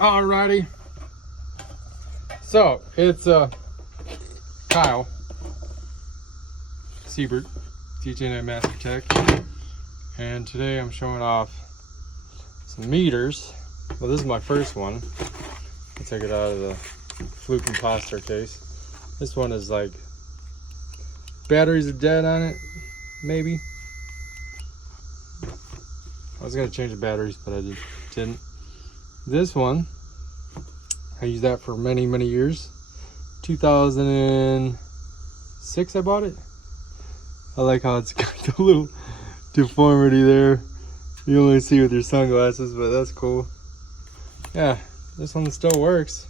Alrighty. So it's Kyle Siebert, teaching at Master Tech, and today I'm showing off some meters. Well, this is my first one. I took it out of the Fluke imposter case. This one is like batteries are dead on it, maybe. I was gonna change the batteries, but I didn't. This one, I used that for many years. 2006 I bought it. I like how it's got the little deformity there. You only see with your sunglasses, but that's cool. Yeah, this one still works.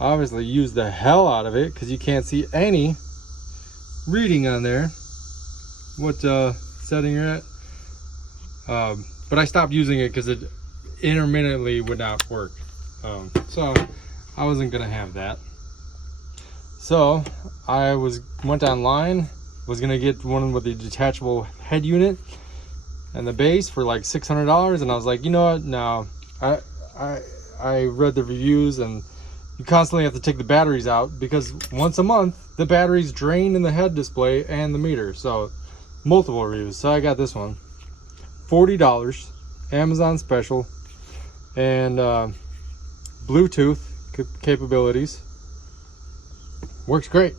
Obviously use the hell out of it because you can't see any reading on there what setting you're at. But I stopped using it because it intermittently would not work. So I wasn't gonna have that. So I went online, was gonna get one with the detachable head unit and the base for like $600, and I was like, you know what? No, I read the reviews, and you constantly have to take the batteries out because once a month the batteries drain in the head display and the meter. So multiple reviews. So I got this one, $40, Amazon special, and Bluetooth capabilities. Works great.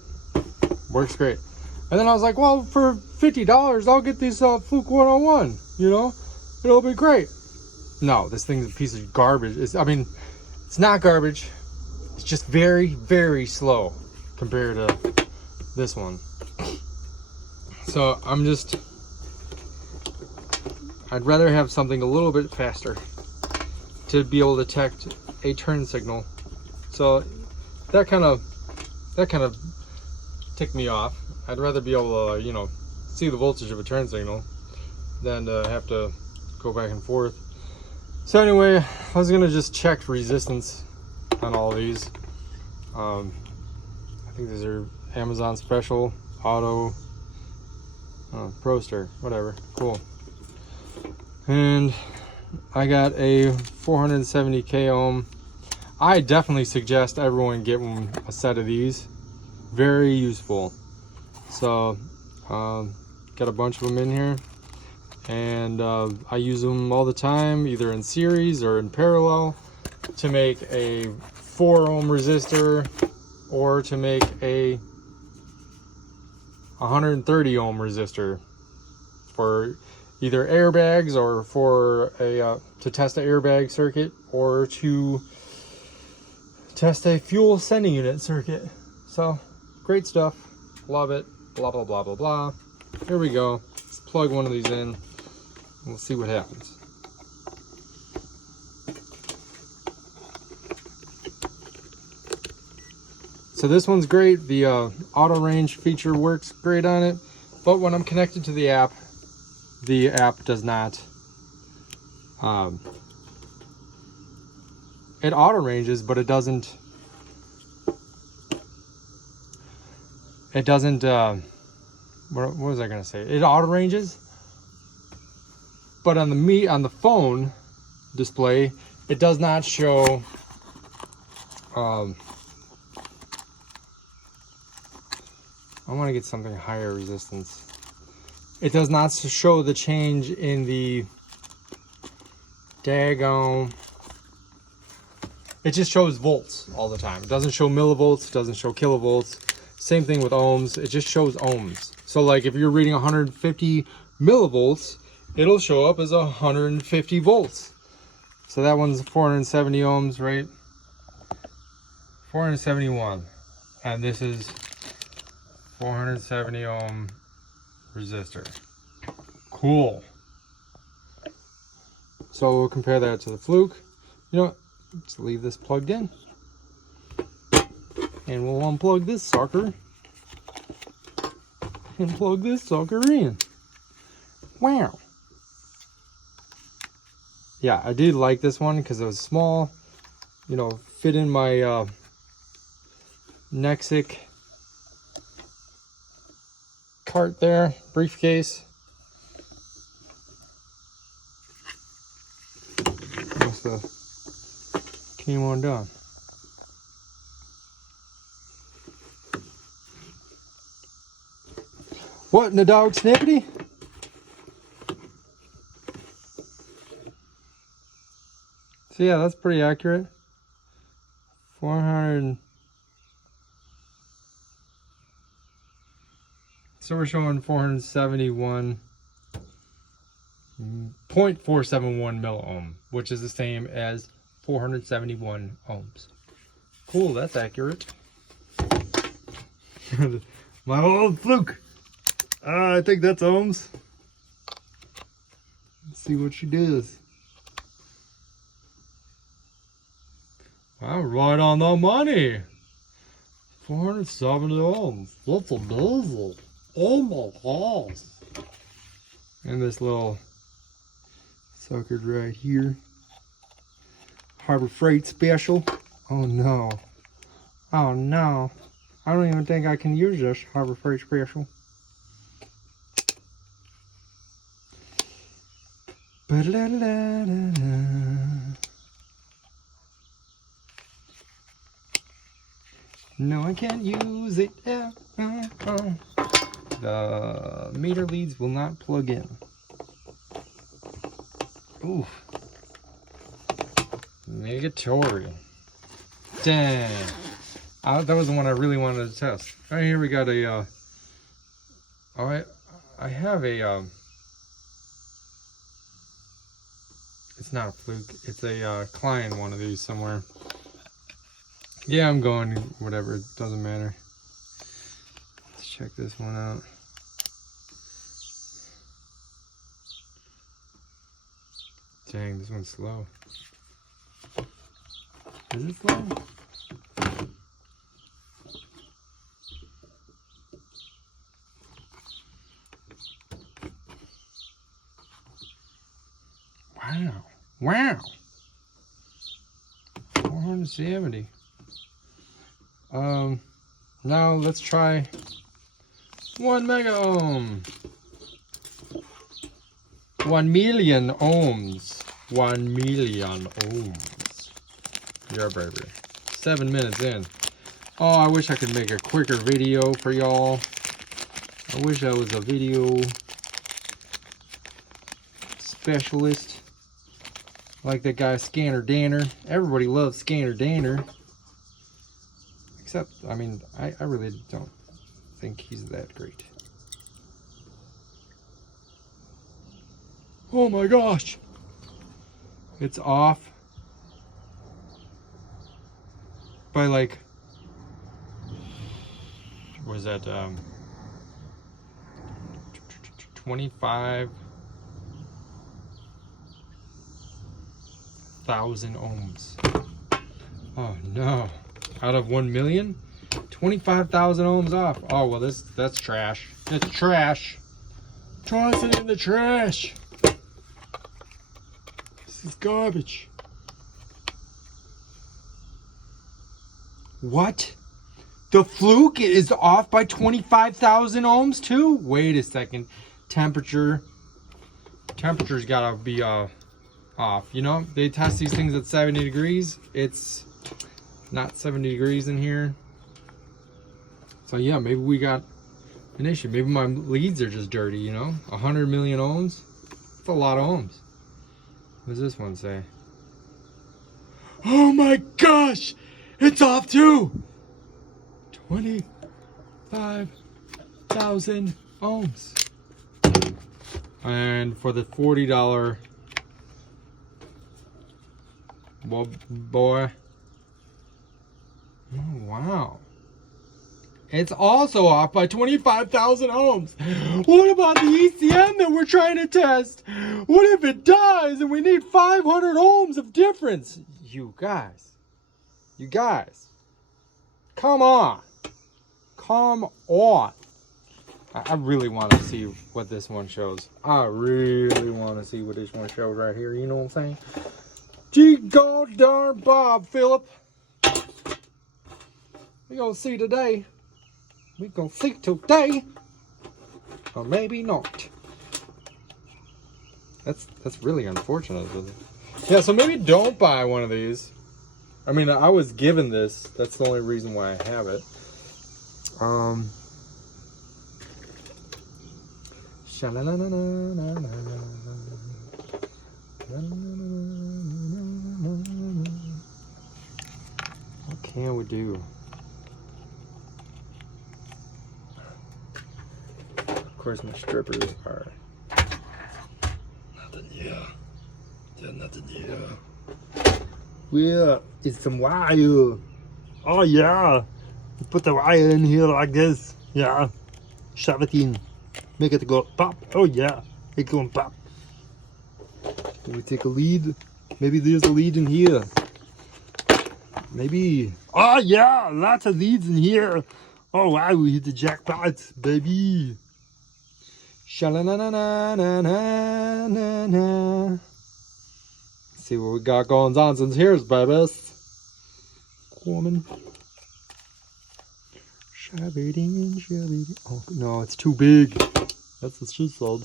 Works great. And then I was like, well, for $50 I'll get this Fluke 101, you know, it'll be great. No, this thing's a piece of garbage. I mean, it's not garbage, it's just very slow compared to this one. So I'd rather have something a little bit faster to be able to detect a turn signal. So that kind of ticked me off. I'd rather be able to, you know, see the voltage of a turn signal than to have to go back and forth. So anyway, I was gonna just check resistance on all of these. I think these are Amazon special, auto, Proster, whatever, cool. And I got a 470k ohm. I definitely suggest everyone get a set of these. Very useful. So got a bunch of them in here, and I use them all the time, either in series or in parallel, to make a 4 ohm resistor or to make a 130 ohm resistor for either airbags, or for a to test an airbag circuit, or to test a fuel sending unit circuit. So great stuff, love it, blah blah blah blah blah. Here we go. Let's plug one of these in and we'll see what happens. So this one's great. The auto range feature works great on it, but when I'm connected to the app does not. It auto ranges, but it doesn't. What was I gonna say? It auto ranges, but on the phone display, it does not show. I want to get something higher resistance. It does not show the change in the diag. It just shows volts all the time. It doesn't show millivolts, it doesn't show kilovolts. Same thing with ohms, it just shows ohms. So like if you're reading 150 millivolts, it'll show up as 150 volts. So that one's 470 ohms, right? 471. And this is 470 ohm resistor. Cool. So we'll compare that to the Fluke. You know what? Let's leave this plugged in. And we'll unplug this sucker and plug this sucker in. Wow. Yeah, I did like this one because it was small, you know, fit in my Nexic cart there, briefcase. Must have came undone. What in the dog snippety? So yeah, that's pretty accurate. 400. So we're showing 471.471 milliohm, which is the same as 471 ohms. Cool, that's accurate. My old Fluke. I think that's ohms. Let's see what she does. Wow, right on the money. 470 ohms. That's amazing. Oh my gosh. And this little sucker's right here. Harbor Freight special. Oh no. Oh no. I don't even think I can use this Harbor Freight special. No, I can't use it. The meter leads will not plug in. Ooh. Negatory. Dang. That was the one I really wanted to test. Right here we got a, I have a, it's not a Fluke, it's a Klein one of these somewhere. Yeah, I'm going, whatever, it doesn't matter. Let's check this one out. Dang, this one's slow. Is it slow? Wow. Wow. 470. Now let's try 1 mega ohm. 1 million ohms. 1 million ohms. Yeah, baby. 7 minutes in. Oh, I wish I could make a quicker video for y'all. I wish I was a video specialist like that guy Scanner Danner. Everybody loves Scanner Danner. Except, I mean, I really don't think he's that great. Oh my gosh! It's off by like, what was that, 25,000 ohms. Oh no. Out of 1 million? 25,000 ohms off. Oh, well, that's trash. It's trash. Toss it in the trash. This is garbage. What? The Fluke is off by 25,000 ohms too? Wait a second. Temperature's gotta be off. You know, they test these things at 70 degrees. It's not 70 degrees in here. So yeah, maybe we got an issue. Maybe my leads are just dirty, you know? 100 million ohms? That's a lot of ohms. What does this one say? Oh my gosh! It's off too! 25,000 ohms. And for the $40, well, boy. Oh, wow. It's also off by 25,000 ohms. What about the ECM that we're trying to test? What if it dies and we need 500 ohms of difference? You guys, come on. Come on. I really want to see what this one shows. I really want to see what this one shows right here. You know what I'm saying? Gee, god darn Bob, Phillip. We're going to see today. We're going to see today. Or maybe not. That's really unfortunate. Yeah, so maybe don't buy one of these. I mean, I was given this. That's the only reason why I have it. What can we do? Of course, my strippers are nothing. Yeah, nothing. Yeah. Well, it's some wire. Oh yeah, you put the wire in here like this. Yeah, shove it in, make it go pop. Oh yeah, it's going pop. Can we take a lead? Maybe there's a lead in here. Maybe. Oh yeah, lots of leads in here. Oh wow, we hit the jackpot, baby. Sha-la-la-la-la-la-la-la. See what we got going on since here's babies. Woman. Oh no, it's too big. That's what she said.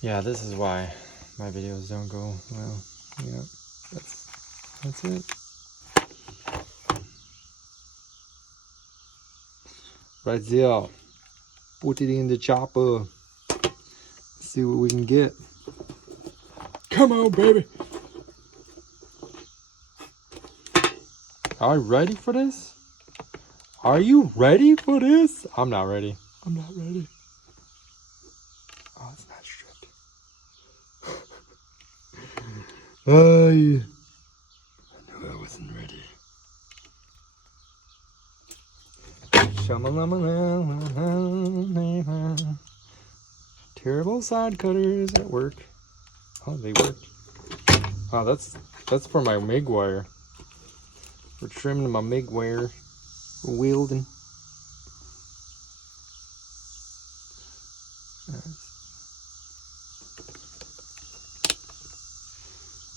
Yeah, this is why my videos don't go well. Yeah, that's it. Right there. Put it in the chopper. See what we can get. Come on, baby. Are you ready for this? Are you ready for this? I'm not ready. I'm not ready. Oh, it's not stripped. I knew I wasn't ready. Terrible side cutters at work. Oh, they work. Oh, that's for my MIG wire. We're trimming my MIG wire. We're wielding.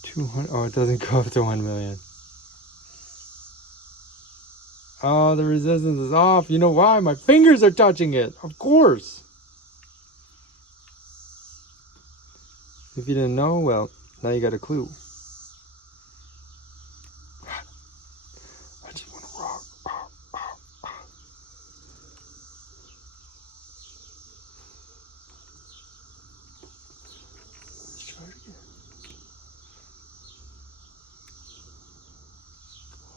200. Oh, it doesn't go up to 1 million. Oh, the resistance is off. You know why? My fingers are touching it. Of course. If you didn't know, well, now you got a clue. I just want to rock. Let's try it again.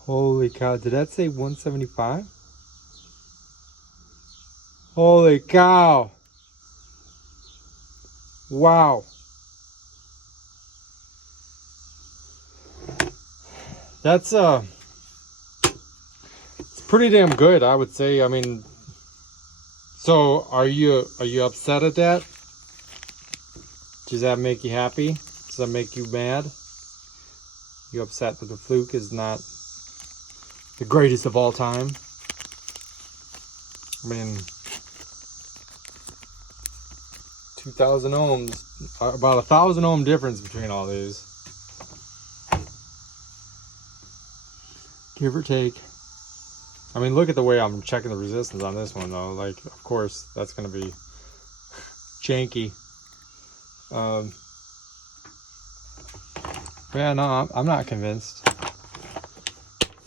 Holy cow, did that say 175? Holy cow. Wow. That's it's pretty damn good, I would say. I mean, so are you upset at that? Does that make you happy? Does that make you mad? You upset that the Fluke is not the greatest of all time? I mean, 2,000 ohms, about 1,000 ohm difference between all these. Give or take. I mean, look at the way I'm checking the resistance on this one, though. Like, of course, that's going to be janky. Yeah, no, I'm not convinced.